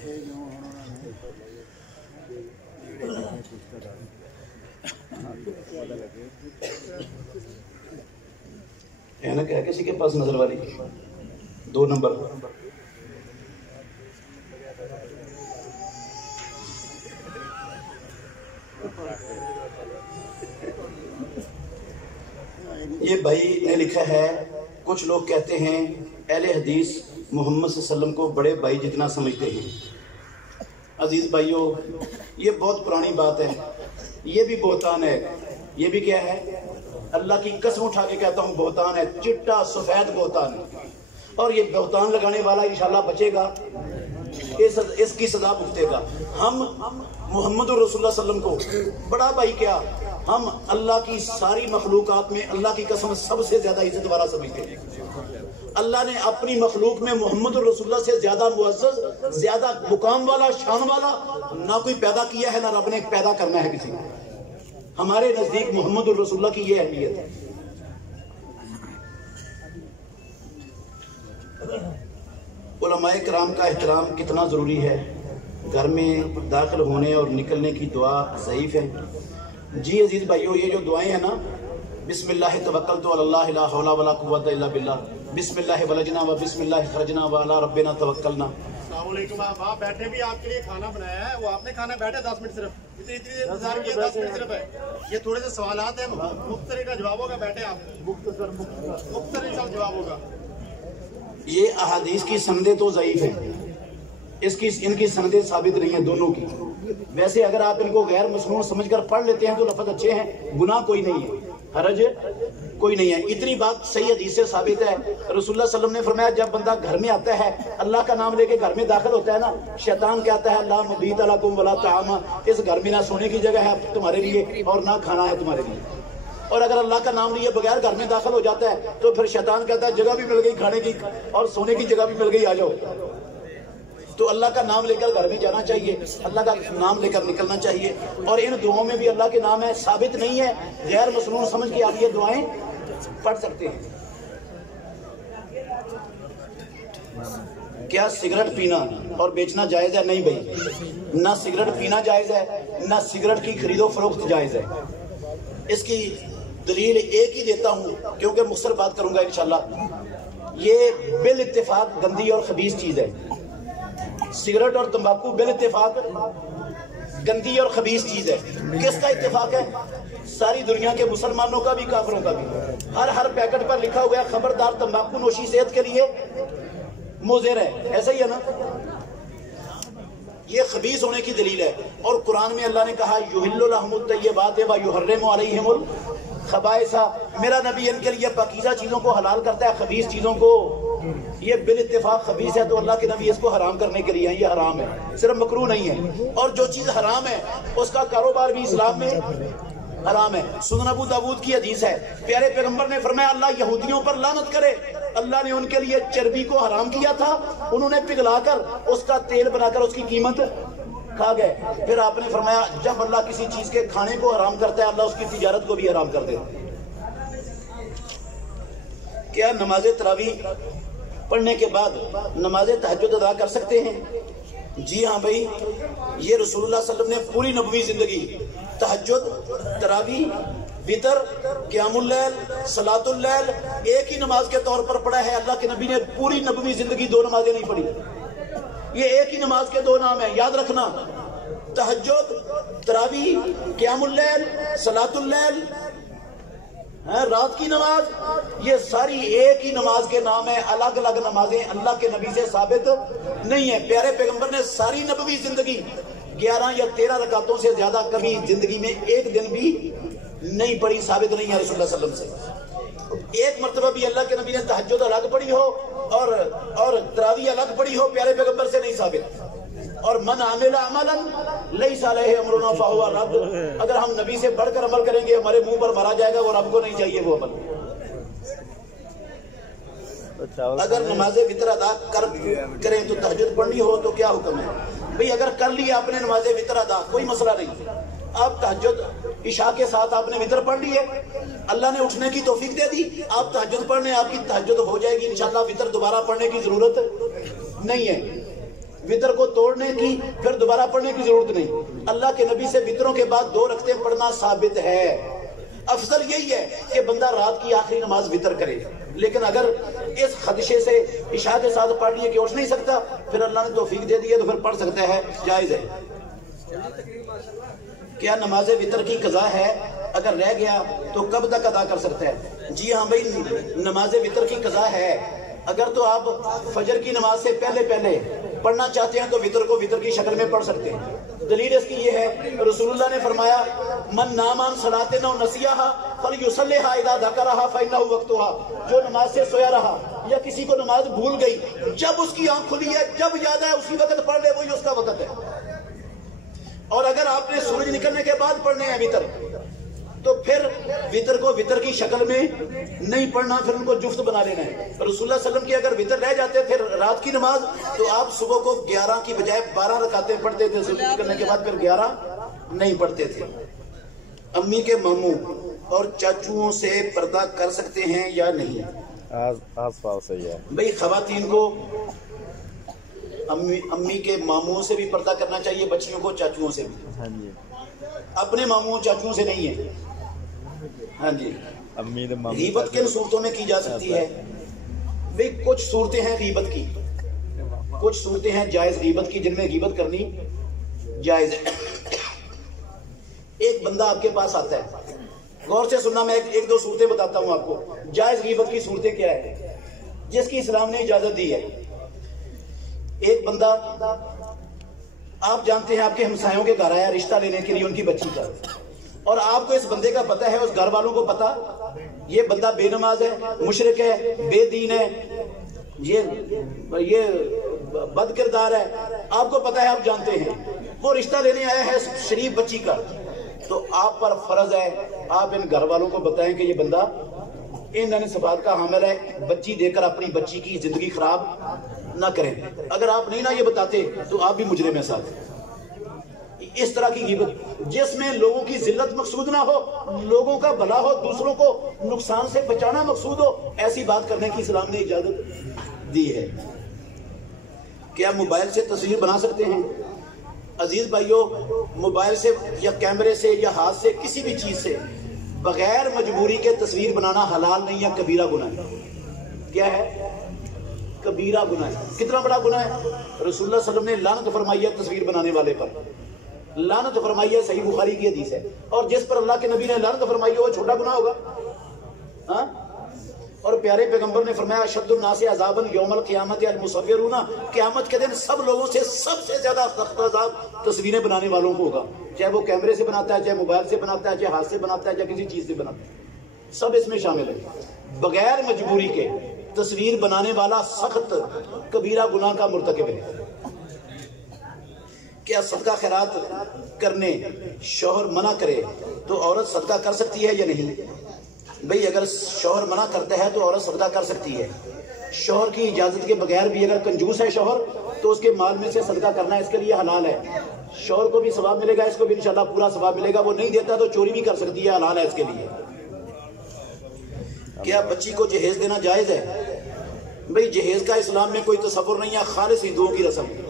اینک ہے کسی کے پاس نظر والی 2 نمبر؟ یہ بھائی نے لکھا ہے کچھ لوگ کہتے ہیں اہل حدیث محمد صلی اللہ علیہ وسلم کو بڑے بھائی جتنا سمجھتے ہیں۔ عزیز بھائیوں، یہ بہت پرانی بات ہے، یہ بھی بہتان ہے۔ یہ بھی کیا ہے؟ اللہ کی قسم اٹھا کے کہتا ہوں بہتان ہے، چٹا سفید بہتان ہے۔ اور یہ بہتان لگانے والا انشاءاللہ بچے گا، اس کی سزا بھگتے گا۔ ہم محمد رسول اللہ صلی اللہ علیہ وسلم کو بڑا بھائی کیا، ہم اللہ کی ساری مخلوقات میں اللہ کی قسم سب سے زیادہ عزت والا سمجھتے ہیں۔ اللہ نے اپنی مخلوق میں محمد رسول اللہ سے زیادہ معزز، زیادہ مقام والا، شان والا نہ کوئی پیدا کیا ہے، نہ رب نے پیدا کرنا ہے کسی کو۔ ہمارے نزدیک محمد رسول اللہ کی یہ اہمیت ہے۔ علماء کرام کا احترام کتنا ضروری ہے۔ گھر میں داخل ہونے اور نکلنے کی دعا ضعیف ہے۔ جی عزیز بھائیو، یہ جو دعائیں ہیں نا، بسم اللہ توکلت علی اللہ لا حول ولا قوت الا باللہ، بسم اللہ ولجنا و بسم اللہ خرجنا و علی ربنا توکلنا۔ السلام علیکم۔ آپ بیٹھے بھی آپ کے لیے کھانا بنایا ہے، وہ آپ نے کھانا بیٹھے 10 منٹ صرف، اتنی دیر انتظار کیا 10 منٹ صرف ہے۔ یہ تھوڑے سے سوالات ہیں، مختصر کا جواب ہوگا، بیٹھے آپ، مختصر انشاءاللہ جواب ہوگا۔ یہ احادیث کی سندیں تو ضعیف ہیں، ان کی سندیں ثابت نہیں ہیں دونوں کی۔ ویسے اگر آپ ان کو غیر مسنون سمجھ کر پڑھ لیتے ہیں تو لفظ اچھے ہیں، گناہ کوئی نہیں ہے، حرج کوئی نہیں ہے۔ اتنی بات صحیح حدیث سے ثابت ہے، رسول اللہ صلی اللہ علیہ وسلم نے فرمایا جب بندہ گھر میں آتا ہے، اللہ کا نام لے کے گھر میں داخل ہوتا ہے نا، شیطان کہتا ہے اللہ مبیت لکم ولا طعام، اس گھر میں نہ سونے کی جگہ ہے تمہارے لیے اور نہ کھانا ہے تمہارے لیے۔ اور اگر اللہ کا نام لیے بغیر گھر میں داخل ہو جاتا ہے تو پھر شیطان کہتا ہے جگہ بھی مل گئی کھانے کی اور سونے کی جگہ بھی مل گئی، آ جاؤ۔ تو اللہ کا نام لے کر گھر میں جانا چاہیے، اللہ کا نام لے کر نکلنا چاہیے، اور ان دعاؤں میں بھی اللہ کے نام ہے، ثابت نہیں ہے، غیر مسنون سمجھ کے آپ یہ دعائیں پڑھ سکتے ہیں۔ کیا سگریٹ پینا اور بیچنا جائز ہے؟ نہیں بھائی، نہ سگریٹ پینا جائز ہے، نہ سگریٹ کی خرید و فروخت جائز ہے۔ اس کی دلیل ایک ہی دیتا ہوں کیونکہ مختصر بات کروں گا انشاءاللہ۔ یہ بال اتفاق گندی اور خبیث چیز ہے، سگریٹ اور تمباکو بال اتفاق گندی اور خبیث چیز ہے۔ کس کا اتفاق ہے؟ ساری دنیا کے مسلمانوں کا بھی، کافروں کا بھی۔ ہر پیکٹ پر لکھا ہوا ہے خبردار تمباکو نوشی صحت کے لیے مضر ہے، ایسا ہی ہے نا؟ یہ خبیث ہونے کی دلیل ہے۔ اور قرآن میں اللہ نے کہا یحل لہم الطیبات و یحرم علیہم الخبائث، میرا نبی ان کے لیے پاکیزہ چیزوں کو حلال کرتا ہے، خبیث چیزوں کو یہ بالاتفاق خبیث ہے، تو اللہ کے نبی اس کو حرام کرنے کے لیے ہیں، یہ حرام ہے، صرف مکروہ نہیں ہے۔ اور جو چیز حرام ہے اس کا کاروبار بھی اسلام میں حرام ہے۔ سنن ابو داؤد کی حدیث ہے، پیارے پیغمبر نے فرمایا اللہ یہودیوں پر لعنت کرے، اللہ نے ان کے لیے چربی کو حرام کیا تھا، انہوں نے پگھلا کر اس کا تیل بنا کر اس کی قیمت کھا گئے۔ پھر آپ نے فرمایا جب اللہ کسی چیز کے کھانے کو حرام کرتا ہے اللہ اس کی تجارت کو بھی حرام کر دیتا ہے۔ کیا نماز تراویح پڑھنے کے بعد نماز تہجد ادا کر سکتے ہیں؟ جی ہاں بھائی، یہ رسول اللہ صلی اللہ علیہ وسلم نے پوری نبوی زندگی تہجد، تراویح، وتر، قیام اللیل، صلاۃ اللیل ایک ہی نماز کے طور پر پڑھا ہے۔ اللہ کے نبی نے پوری نبوی زندگی 2 نمازیں نہیں پڑھی، یہ ایک ہی نماز کے 2 نام ہیں، یاد رکھنا، تہجد، تراویح، قیام اللیل، صلاۃ اللیل، رات کی نماز، یہ ساری ایک ہی نماز کے نام ہیں، الگ الگ نمازیں اللہ کے نبی سے ثابت نہیں ہیں۔ پیارے پیغمبر نے ساری نبوی زندگی 11 یا 13 رکعتوں سے زیادہ کبھی زندگی میں ایک دن بھی نہیں پڑھی، ثابت نہیں ہے رسول اللہ صلی اللہ علیہ وسلم سے۔ ایک مرتبہ بھی اللہ کے نبی نے تہجد الگ پڑھی ہو اور تراویح الگ پڑھی ہو، پیارے پیغمبر سے نہیں ثابت۔ اور من عمل عملا لیس علیہ امرنا فہو رد، اگر ہم نبی سے بڑھ کر عمل کریں گے ہمارے منہ پر مارا جائے گا، وہ رب کو نہیں چاہیے وہ عمل۔ اگر نماز وتر ادا کریں تو تہجد پڑھنی ہو تو کیا حکم ہے؟ بھئی اگر کر لیا آپ نے نماز وتر ادا کوئی مسئلہ نہیں، آپ تہجد عشاء کے ساتھ آپ نے وتر پڑھ لی ہے، اللہ نے اٹھنے کی توفیق دے دی، آپ تہجد پڑھنے، آپ کی تہجد ہو جائے گی انشاءاللہ، وتر دوبارہ پڑھنے کی ضرورت نہیں ہے۔ وطر کو توڑنے کی پھر دوبارہ پڑھنے کی ضرورت نہیں. اللہ کے نبی سے وطروں کے بعد 2 رکعتیں پڑھنا ثابت ہے. افضل یہی ہے کہ بندہ رات کی آخری نماز وطر کرے. لیکن اگر اس خدشے سے عشاء کے ساتھ پڑھ لیے کہ اٹھ نہیں سکتا، پھر اللہ نے توفیق دے دی ہے تو پھر پڑھ سکتا ہے، جائز ہے. کیا نماز وطر کی قضا ہے؟ اگر رہ گیا تو کب تک ادا کر سکتا ہے؟ جی ہاں بھائی، نماز وطر کی قضا ہے. اگر تو آپ فجر کی نماز سے پہلے پڑھنا چاہتے ہیں تو وطر کو وطر کی شکل میں پڑھ سکتے ہیں. دلیل اس کی یہ ہے، رسول اللہ نے فرمایا من نام عن صلاۃ او نسیھا فلیصلیھا اذا ذکرھا فانہ وقتھا. جو نماز سے سویا رہا یا کسی کو نماز بھول گئی، جب اس کی آنکھ کھلی ہے، جب یاد ہے اسی وقت پڑھ لے، وہی اس کا وقت ہے. اور اگر آپ نے سورج نکلنے کے بعد پڑھنے ہیں وطر، تو پھر وطر کو وطر کی شکل میں نہیں پڑھنا، پھر ان کو جفت بنا لینا ہے. رسول اللہ صلی اللہ علیہ وسلم کی اگر وطر رہ جاتے پھر رات کی نماز، تو آپ صبح کو 11 کی بجائے 12 رکعتیں پڑھتے تھے. سورج نکلنے کے بعد پھر 11 نہیں پڑھتے تھے. امی کے ماموں اور چاچوؤں سے پردہ کر سکتے ہیں یا نہیں؟ آس پاس صحیح ہے بھئی، خواتین کو امی کے ماموں سے بھی پردہ کرنا چاہیے، بچیوں کو چاچوؤں سے بھی. ہاں جی، اپنے ماموں چاچوؤں سے نہیں ہے. ہاں جی. غیبت کن صورتوں میں کی جا سکتی ہے؟ بھئی کچھ صورتیں ہیں غیبت کی، کچھ صورتیں ہیں جائز غیبت کی جن میں غیبت کرنی جائز ہے. ایک بندہ آپ کے پاس آتا ہے، غور سے سننا، میں ایک دو صورتیں بتاتا ہوں آپ کو. جائز غیبت کی صورتیں کیا ہے جس کی اسلام نے اجازت دی ہے؟ ایک بندہ آپ جانتے ہیں آپ کے ہمسایوں کے گھر آیا رشتہ لینے کے لیے ان کی بچی کا، اور آپ کو اس بندے کا پتہ ہے، اس گھر والوں کو پتہ یہ بندہ بے نماز ہے، مشرک ہے، بے دین ہے، یہ بد کردار ہے، آپ کو پتہ ہے، آپ جانتے ہیں. وہ رشتہ لینے آیا ہے شریف بچی کا، تو آپ پر فرض ہے آپ ان گھر والوں کو بتائیں کہ یہ بندہ ان صفات کا حامل ہے، بچی دے کر اپنی بچی کی زندگی خراب نہ کریں. اگر آپ نہیں نہ یہ بتاتے تو آپ بھی مجرم ہیں ساتھ. اس طرح کی غیبت جس میں لوگوں کی ذلت مقصود نہ ہو، لوگوں کا بھلا ہو، دوسروں کو نقصان سے بچانا مقصود ہو، ایسی بات کرنے کی اسلام نے اجازت دی ہے. کیا موبائل سے تصویر بنا سکتے ہیں؟ عزیز بھائیو، موبائل سے یا کیمرے سے یا ہاتھ سے کسی بھی چیز سے بغیر مجبوری کے تصویر بنانا حلال نہیں ہے، کبیرہ گناہ ہے. کیا ہے؟ کبیرہ گناہ ہے. کتنا بڑا گناہ ہے؟ رسول اللہ صلی اللہ علیہ وسلم نے لعنت فرمائی ہے تصویر بنانے والے پر، لعنت فرمائی ہے. صحیح بخاری کی حدیث ہے. اور جس پر اللہ کے نبی نے لعنت فرمائی ہے وہ چھوٹا گناہ ہوگا؟ ہاں. اور پیارے پیغمبر نے فرمایا اشد الناس عذابا یوم القیامت المصورون، قیامت کے دن سب لوگوں سے سب سے زیادہ سخت عذاب تصویریں بنانے والوں کو ہوگا. چاہے وہ کیمرے سے بناتا ہے، چاہے موبائل سے بناتا ہے، چاہے ہاتھ سے بناتا ہے، چاہے کسی چیز سے بناتا ہے، سب اس میں شامل ہے. بغیر مجبوری کے تصویر بنانے والا سخت کبیرہ گناہ کا مرتکب ہے. کیا صدقہ خیرات کرنے شوہر منع کرے تو عورت صدقہ کر سکتی ہے یا نہیں؟ بھئی اگر شوہر منع کرتا ہے تو عورت صدقہ کر سکتی ہے. شوہر کی اجازت کے بغیر بھی اگر کنجوس ہے شوہر تو اس کے مال میں سے صدقہ کرنا اس کے لیے حلال ہے. شوہر کو بھی ثواب ملے گا، اس کو بھی انشاءاللہ پورا ثواب ملے گا. وہ نہیں دیتا تو چوری بھی کر سکتی ہے، حلال ہے اس کے لیے. کیا بچی کو جہیز دینا جائز ہے؟ بھئی جہیز کا اسلام میں کوئی تصور نہیں ہے، خالص ہندوؤں کی رسم ہے.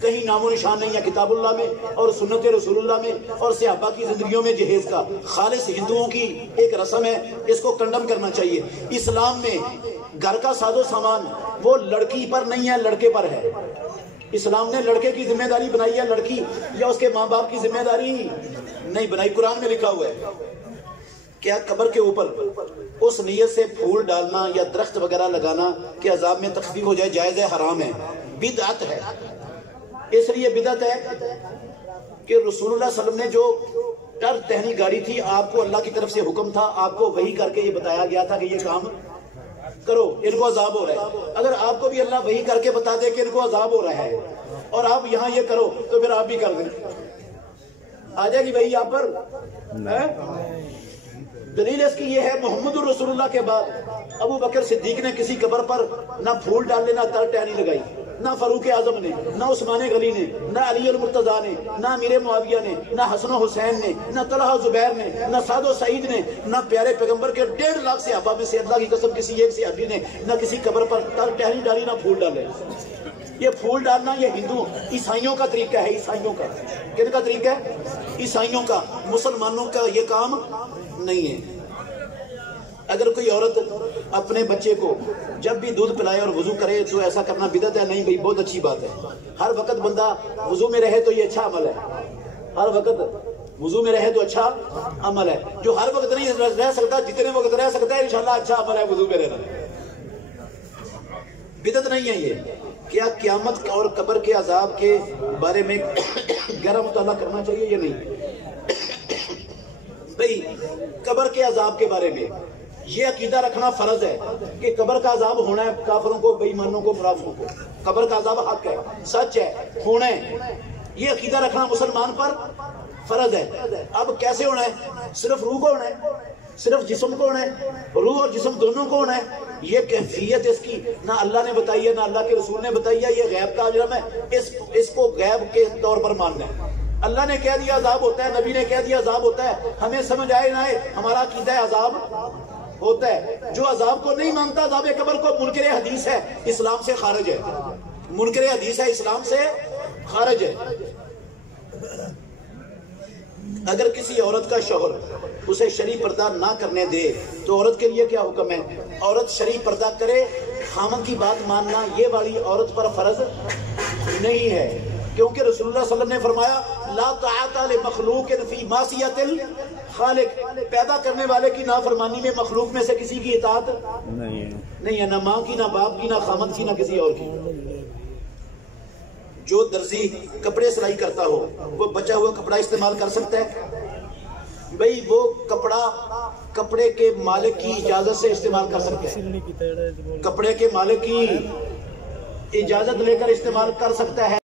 کہیں نام و نشان نہیں ہے کتاب اللہ میں اور سنت رسول اللہ میں اور صحابہ کی زندگیوں میں جہیز کا. خالص ہندوؤں کی ایک رسم ہے، اس کو کنڈم کرنا چاہیے. اسلام میں گھر کا ساز و سامان وہ لڑکی پر نہیں ہے، لڑکے پر ہے. اسلام نے لڑکے کی ذمہ داری بنائی ہے، لڑکی یا اس کے ماں باپ کی ذمہ داری نہیں بنائی. قرآن میں لکھا ہوا ہے. کیا قبر کے اوپر اس نیت سے پھول ڈالنا یا درخت وغیرہ لگانا کہ عذاب میں تخفیف ہو جائے جائز ہے؟ حرام ہے، بدعت ہے. اس لیے بدعت ہے کہ رسول اللہ صلی اللہ علیہ وسلم نے جو ٹر ٹہنی گاڑی تھی، آپ کو اللہ کی طرف سے حکم تھا، آپ کو وحی کر کے یہ بتایا گیا تھا کہ یہ کام کرو، ان کو عذاب ہو رہا ہے. اگر آپ کو بھی اللہ وحی کر کے بتا دے کہ ان کو عذاب ہو رہا ہے اور آپ یہاں یہ کرو تو پھر آپ بھی کر دیں. آ جائے گی وحی آپ پر؟ دلیل اس کی یہ ہے محمد الرسول اللہ کے بعد ابو بکر صدیق نے کسی قبر پر نہ پھول ڈالے نہ تر ٹہنی لگائی، نہ فاروق اعظم نے، نہ عثمان غنی نے، نہ علی المرتضیٰ نے، نہ امیر معاویہ نے، نہ حسن و حسین نے، نہ طلحہ زبیر نے، نہ سعد و سعید نے، نہ پیارے پیغمبر کے 1.5 لاکھ صحابہ میں سے اللہ کی قسم کسی ایک صحابی نے نہ کسی قبر پر تر ٹہنی ڈالی نہ پھول ڈالے. یہ پھول ڈالنا یہ ہندو عیسائیوں کا طریقہ ہے، عیسائیوں کا. کن کا طریقہ ہے؟ عیسائیوں کا. مسلمانوں کا یہ کام نہیں ہے. اگر کوئی عورت اپنے بچے کو جب بھی دودھ پلائے اور وضو کرے تو ایسا کرنا بدعت ہے؟ نہیں بھائی، بہت اچھی بات ہے. ہر وقت بندہ وضو میں رہے تو یہ اچھا عمل ہے. ہر وقت وضو میں رہے تو اچھا عمل ہے. جو ہر وقت نہیں رہ سکتا، جتنے وقت رہ سکتا ہے انشاءاللہ اچھا عمل ہے وضو میں رہنا. بدعت نہیں ہے یہ. کیا قیامت اور قبر کے عذاب کے بارے میں گہرا مطالعہ کرنا چاہیے یا نہیں؟ بھئی قبر کے عذاب کے بارے میں یہ عقیدہ رکھنا فرض ہے کہ قبر کا عذاب ہونا ہے کافروں کو، بے ایمانوں کو، منافقوں کو. قبر کا عذاب حق ہے، سچ ہے، ہونا ہے. یہ عقیدہ رکھنا مسلمان پر فرض ہے. اب کیسے ہونا ہے؟ صرف روح کو ہونا ہے، صرف جسم کو ہونا ہے، روح اور جسم دونوں کو ہونا ہے. یہ کیفیت اس کی نہ اللہ نے بتائی ہے نہ اللہ کے رسول نے بتائی ہے. یہ غیب کا علم ہے، اس کو غیب کے طور پر ماننا ہے. اللہ نے کہہ دیا عذاب ہوتا ہے، نبی نے کہہ دیا عذاب ہوتا ہے، ہمیں سمجھ آئے نہ آئے ہمارا عقیدہ ہے عذاب ہوتا ہے. جو عذاب کو نہیں مانتا عذاب قبر کو منکر حدیث ہے، اسلام سے خارج ہے. منکر حدیث ہے، اسلام سے خارج ہے. اگر کسی عورت کا شوہر اسے شرعی پردہ نہ کرنے دے تو عورت کے لیے کیا حکم ہے؟ عورت شرعی پردہ کرے، خاوند کی بات ماننا یہ والی عورت پر فرض نہیں ہے، کیونکہ رسول اللہ صلی اللہ علیہ وسلم نے فرمایا لا طاعت لمخلوق فی معصیت الخالق. پیدا کرنے والے کی نافرمانی میں مخلوق میں سے کسی کی اطاعت نہیں ہے، نہ ماں کی، نہ باپ کی، نہ خامد کی، نہ کسی اور کی. جو درزی کپڑے سلائی کرتا ہو وہ بچا ہوا کپڑا استعمال کر سکتا ہے؟ بھئی وہ کپڑے کے مالک کی اجازت سے استعمال کر سکتا ہے. کپڑے کے مالک کی اجازت لے کر استعمال کر سکتا ہے.